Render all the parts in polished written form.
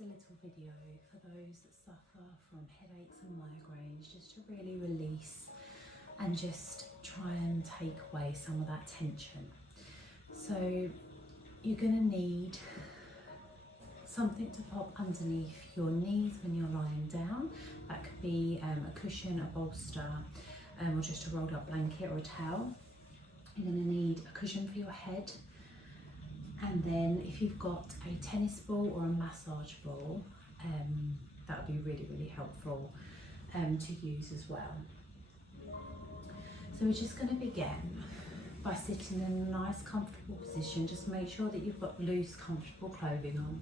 just a little video for those that suffer from headaches and migraines, just to really release and just try and take away some of that tension. So you're going to need something to pop underneath your knees when you're lying down. That could be a cushion, a bolster, or just a rolled up blanket or a towel. You're going to need a cushion for your head, and then if you've got a tennis ball or a massage ball, that would be really, really helpful to use as well. So we're just going to begin by sitting in a nice comfortable position. Just make sure that you've got loose comfortable clothing on.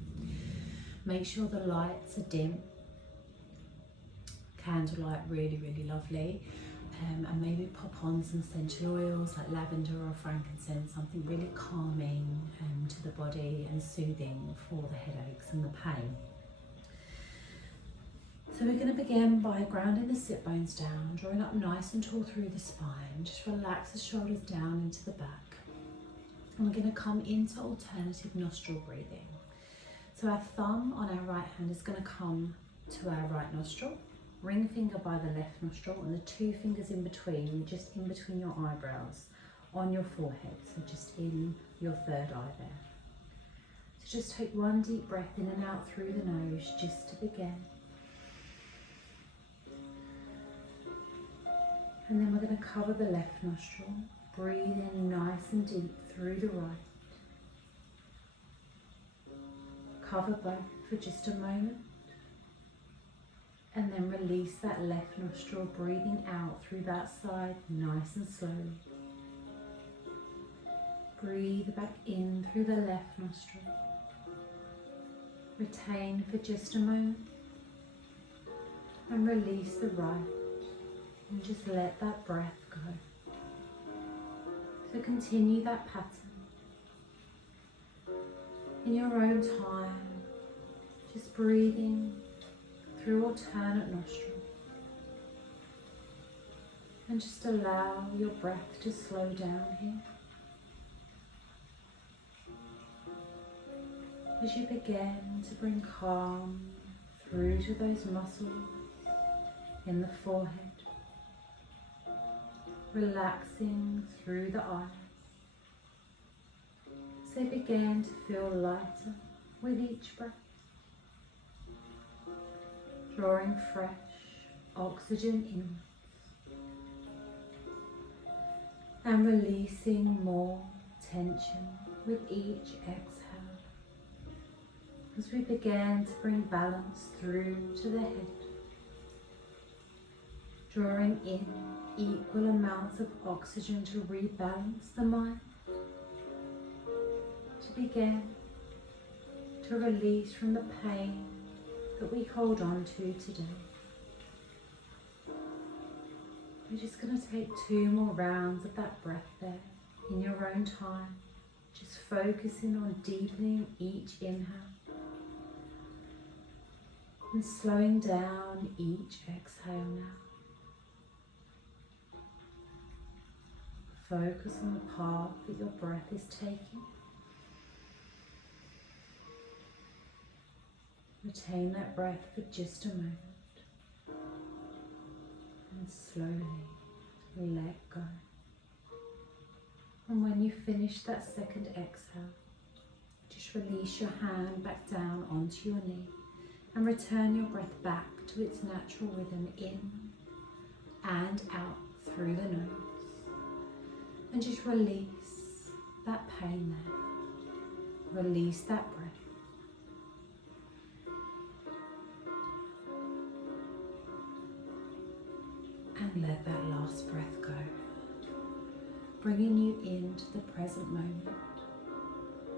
Make sure the lights are dim, candlelight really, really lovely, and maybe pop on some essential oils like lavender or frankincense, something really calming to the body and soothing for the headaches and the pain. So we're going to begin by grounding the sit bones down, drawing up nice and tall through the spine. Just relax the shoulders down into the back. And we're going to come into alternative nostril breathing. So our thumb on our right hand is going to come to our right nostril, ring finger by the left nostril, and the two fingers in between, just in between your eyebrows on your forehead. So just in your third eye there. So just take one deep breath in and out through the nose just to begin. And then we're going to cover the left nostril, breathe in nice and deep through the right. Cover both for just a moment. And then release that left nostril, breathing out through that side nice and slowly. Breathe back in through the left nostril. Retain for just a moment. And release the right. And just let that breath go. So continue that pattern in your own time, just breathing through alternate nostrils, and just allow your breath to slow down here as you begin to bring calm through to those muscles in the forehead. Relaxing through the eyes as they begin to feel lighter with each breath, drawing fresh oxygen inwards and releasing more tension with each exhale as we begin to bring balance through to the head, drawing in equal amounts of oxygen to rebalance the mind, to begin to release from the pain that we hold on to today. We're just going to take 2 more rounds of that breath there in your own time, just focusing on deepening each inhale and slowing down each exhale now. Focus on the path that your breath is taking. Retain that breath for just a moment. And slowly let go. And when you finish that second exhale, just release your hand back down onto your knee and return your breath back to its natural rhythm in and out through the nose. And just release that pain there. Release that breath. And let that last breath go. Bringing you into the present moment.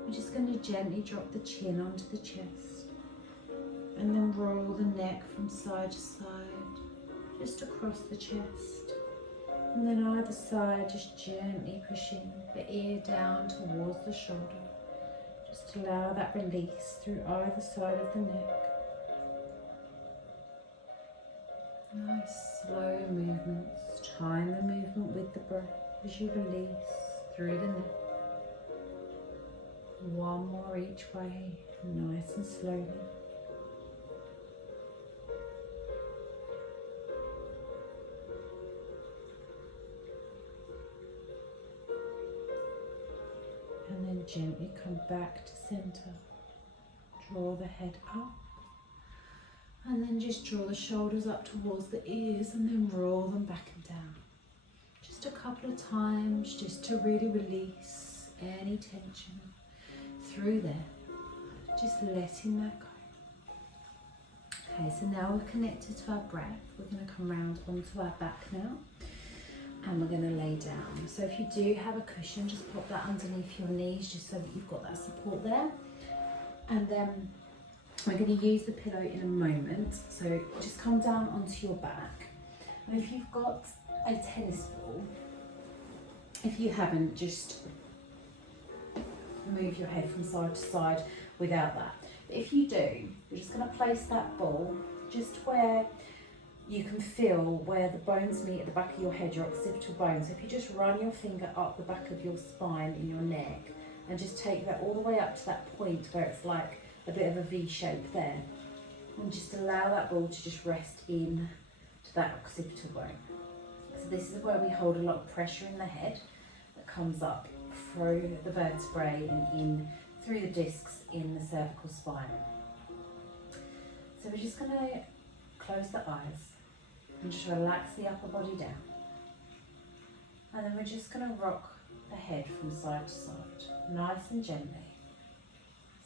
We're just going to gently drop the chin onto the chest. And then roll the neck from side to side, just across the chest. And then either side, just gently pushing the ear down towards the shoulder. Just allow that release through either side of the neck. Nice slow movements. Time the movement with the breath as you release through the neck. One more each way, nice and slowly. gently come back to centre. Draw the head up. And then just draw the shoulders up towards the ears and then roll them back and down. Just a couple of times, just to really release any tension through there. Just letting that go. Okay, so now we're connected to our breath. We're going to come round onto our back now. And we're going to lay down. So if you do have a cushion, just pop that underneath your knees just so that you've got that support there. And then we're going to use the pillow in a moment. So just come down onto your back. And if you've got a tennis ball, if you haven't, just move your head from side to side without that. But if you do, you're just going to place that ball just where you can feel where the bones meet at the back of your head, your occipital bones. So if you just run your finger up the back of your spine in your neck and just take that all the way up to that point where it's like a bit of a V shape there, and just allow that ball to just rest in to that occipital bone. So this is where we hold a lot of pressure in the head that comes up through the vertebrae and in through the discs in the cervical spine. So we're just going to close the eyes and just relax the upper body down. And then we're just going to rock the head from side to side, nice and gently,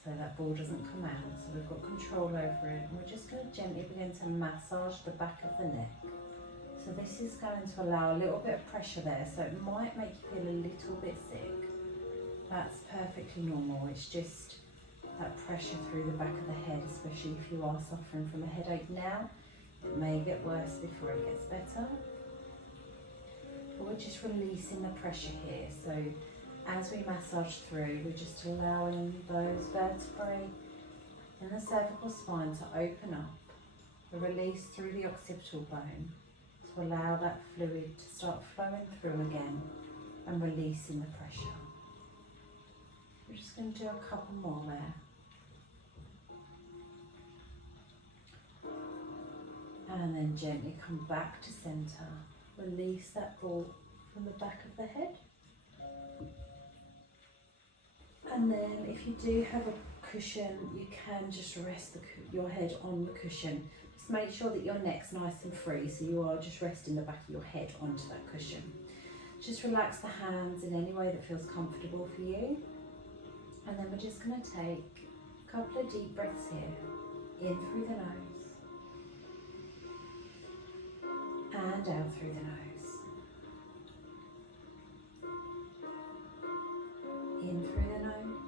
so that ball doesn't come out. So we've got control over it. And we're just going to gently begin to massage the back of the neck. So this is going to allow a little bit of pressure there, so it might make you feel a little bit sick. That's perfectly normal. It's just that pressure through the back of the head, especially if you are suffering from a headache now. It may get worse before it gets better. But we're just releasing the pressure here. So as we massage through, we're just allowing those vertebrae in the cervical spine to open up, the release through the occipital bone, to allow that fluid to start flowing through again and releasing the pressure. We're just going to do a couple more there. And then gently come back to centre. Release that ball from the back of the head. And then if you do have a cushion, you can just rest your head on the cushion. Just make sure that your neck's nice and free, so you are just resting the back of your head onto that cushion. Just relax the hands in any way that feels comfortable for you. And then we're just going to take a couple of deep breaths here, in through the nose and out through the nose. In through the nose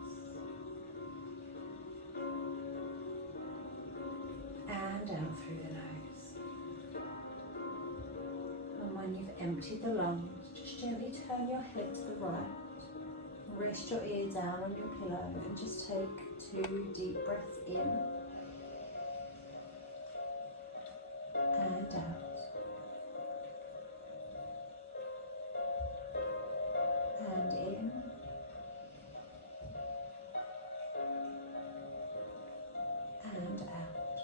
and out through the nose. And when you've emptied the lungs, just gently turn your head to the right. Rest your ear down on your pillow and just take 2 deep breaths in and out. And in. And out.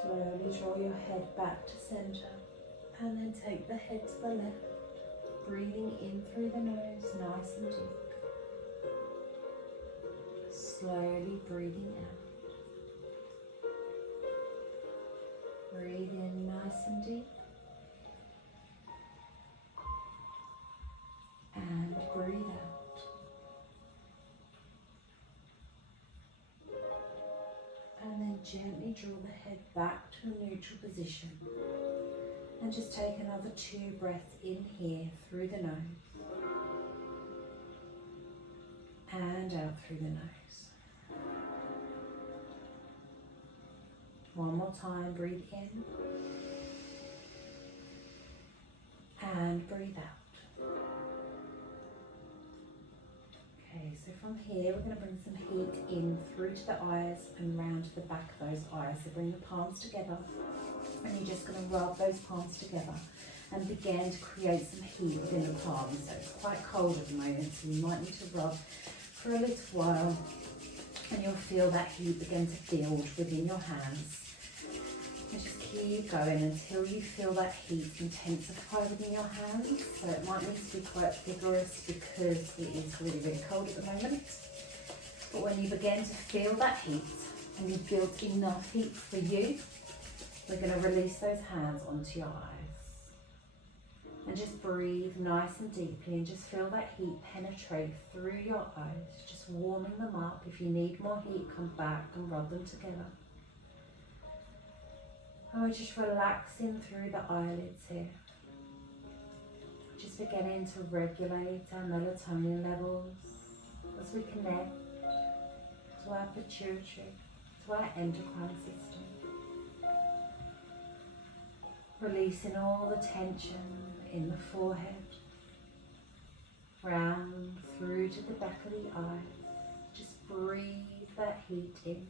Slowly draw your head back to centre and then take the head to the left. Breathing in through the nose, nice and deep. Slowly breathing out. Breathe in nice and deep. And breathe out. And then gently draw the head back to a neutral position. And just take another 2 breaths in here through the nose and out through the nose. One more time, breathe in and breathe out. Okay, so from here we're going to bring some heat in through to the eyes and round to the back of those eyes. So bring the palms together. And you're just going to rub those palms together and begin to create some heat within the palms. So it's quite cold at the moment, so you might need to rub for a little while and you'll feel that heat begin to build within your hands. Just keep going until you feel that heat intensify within your hands. So it might need to be quite vigorous because it is really, really cold at the moment. But when you begin to feel that heat and you've built enough heat for you, we're going to release those hands onto your eyes. And just breathe nice and deeply and just feel that heat penetrate through your eyes, just warming them up. If you need more heat, come back and rub them together. And we're just relaxing through the eyelids here. Just beginning to regulate our melatonin levels as we connect to our pituitary, to our endocrine system. Releasing all the tension in the forehead, round through to the back of the eyes. Just breathe that heat in.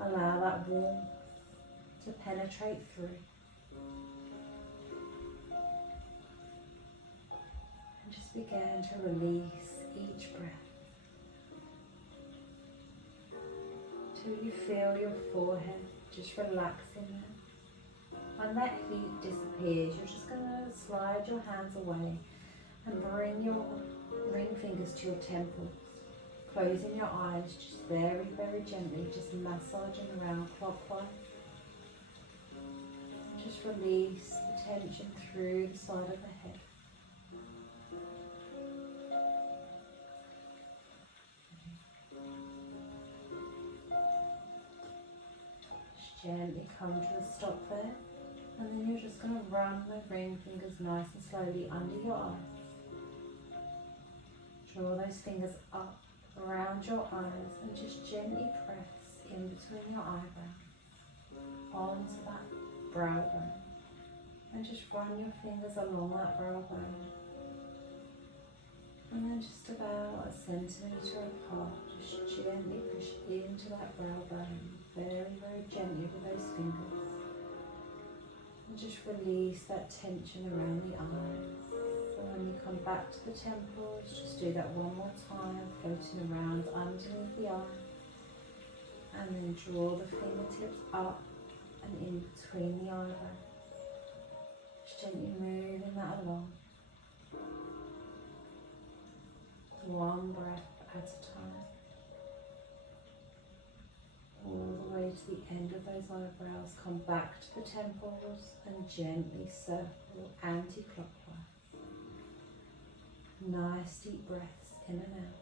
Allow that warmth to penetrate through. And just begin to release each breath till you feel your forehead just relaxing there. When that heat disappears, you're just going to slide your hands away and bring your ring fingers to your temples, closing your eyes just very, very gently, just massaging around clockwise. Just release the tension through the side of the head. Just gently come to a stop there, and then you're just going to run the ring fingers nice and slowly under your eyes. Draw those fingers up around your eyes and just gently press in between your eyebrows onto that brow bone, and just run your fingers along that brow bone, and then just about a centimetre apart, just gently push into that brow bone, very, very gently with those fingers, and just release that tension around the eyes. And when you come back to the temples, just do that one more time, floating around underneath the eye, and then draw the fingertips up and in between the eyebrows. Just gently moving that along. One breath at a time. All the way to the end of those eyebrows. Come back to the temples and gently circle anti-clockwise. Nice deep breaths in and out.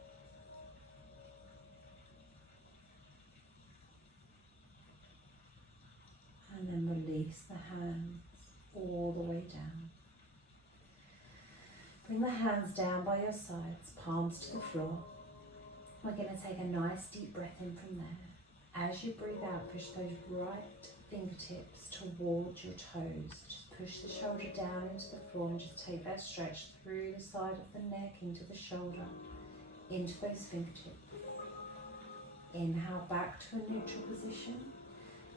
And then release the hands all the way down. Bring the hands down by your sides, palms to the floor. We're going to take a nice deep breath in from there. As you breathe out, push those right fingertips towards your toes. Just push the shoulder down into the floor and just take that stretch through the side of the neck, into the shoulder, into those fingertips. Inhale back to a neutral position.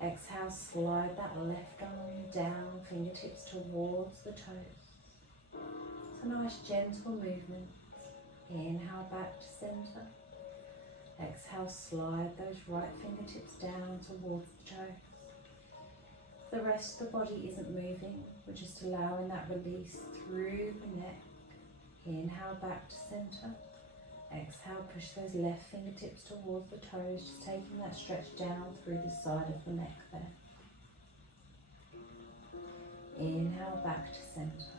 Exhale, slide that left arm down, fingertips towards the toes. It's a nice gentle movement. Inhale back to center. Exhale, slide those right fingertips down towards the toes. The rest of the body isn't moving. We're just allowing that release through the neck. Inhale back to center. Exhale, push those left fingertips towards the toes, just taking that stretch down through the side of the neck there. Inhale back to center.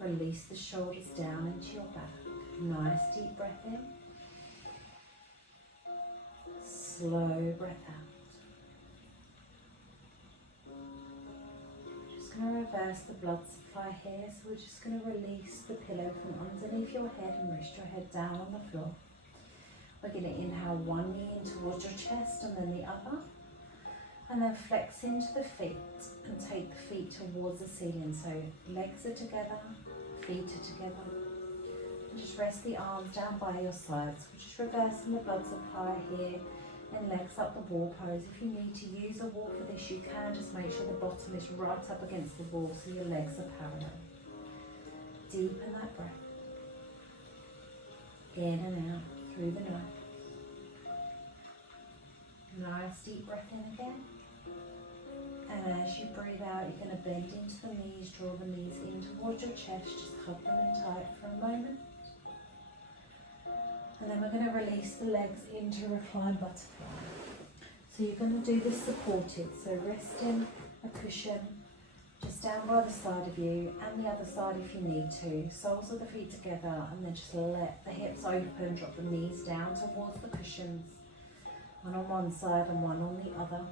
Release the shoulders down into your back. Nice deep breath in. Slow breath out. Just going to reverse the blood supply here, so we're just going to release the pillow from underneath your head and rest your head down on the floor. We're going to inhale one knee in towards your chest and then the other, and then flex into the feet and take the feet towards the ceiling. So legs are together, feet are together, and just rest the arms down by your sides. We're just reversing the blood supply here. And legs up the wall pose. If you need to use a wall for this, you can. Just make sure the bottom is right up against the wall so your legs are parallel. Deepen that breath. In and out through the nose. Nice deep breath in again. And as you breathe out, you're going to bend into the knees, draw the knees in towards your chest, just hug them in tight for a moment. And then we're going to release the legs into recline butterfly. So you're going to do this supported, so rest in a cushion just down by the side of you and the other side if you need to. Soles of the feet together, and then just let the hips open, drop the knees down towards the cushions. One on one side and one on the other.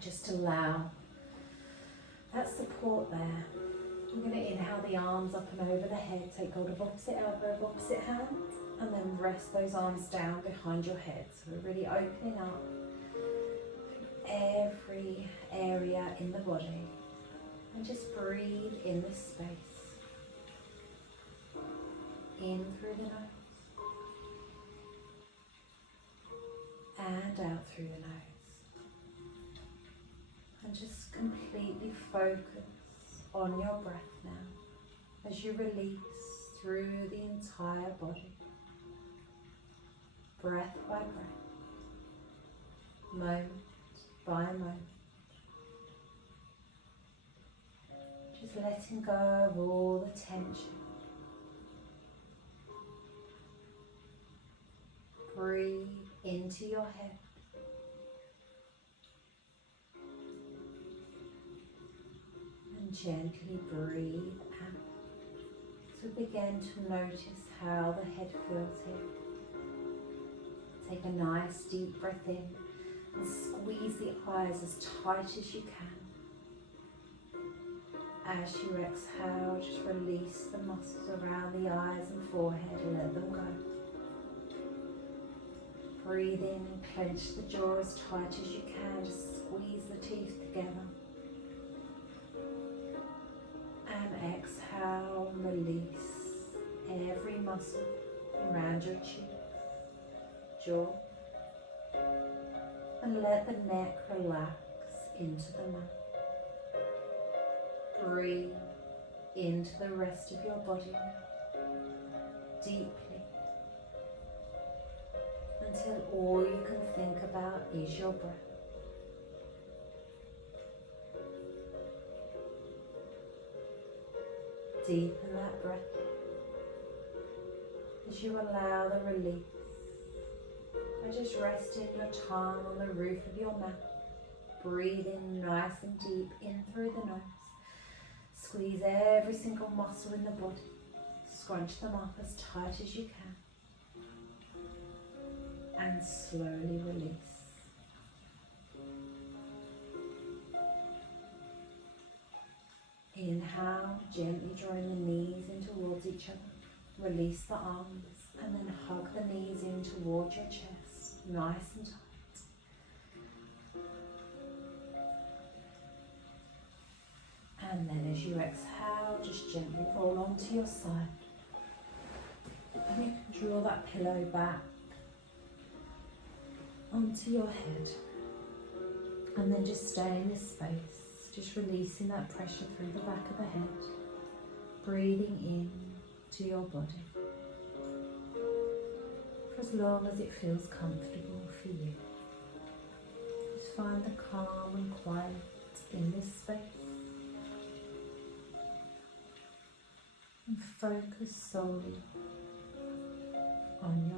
Just allow that support there. We're going to inhale the arms up and over the head, take hold of opposite elbow, of opposite hand, and then rest those arms down behind your head. So we're really opening up every area in the body, and just breathe in this space. In through the nose and out through the nose. And just completely focus on your breath now as you release through the entire body, breath by breath, moment by moment. Just letting go of all the tension. Breathe into your head. And gently breathe out. So begin to notice how the head feels here. Take a nice deep breath in and squeeze the eyes as tight as you can. As you exhale, just release the muscles around the eyes and forehead and let them go. Breathe in and clench the jaw as tight as you can. Just squeeze the teeth together. And exhale, release every muscle around your cheeks, jaw. And let the neck relax into the mat. Breathe into the rest of your body now, deeply, until all you can think about is your breath. Deepen that breath as you allow the release. And just resting your tongue on the roof of your mouth. Breathe in nice and deep in through the nose. Squeeze every single muscle in the body. Scrunch them up as tight as you can. And slowly release. Inhale, gently drawing the knees in towards each other. Release the arms and then hug the knees in towards your chest, nice and tight. And then as you exhale, just gently roll onto your side. And you can draw that pillow back onto your head. And then just stay in this space, just releasing that pressure through the back of the head. Breathing in to your body. For as long as it feels comfortable for you. Just find the calm and quiet in this space. And focus solely on your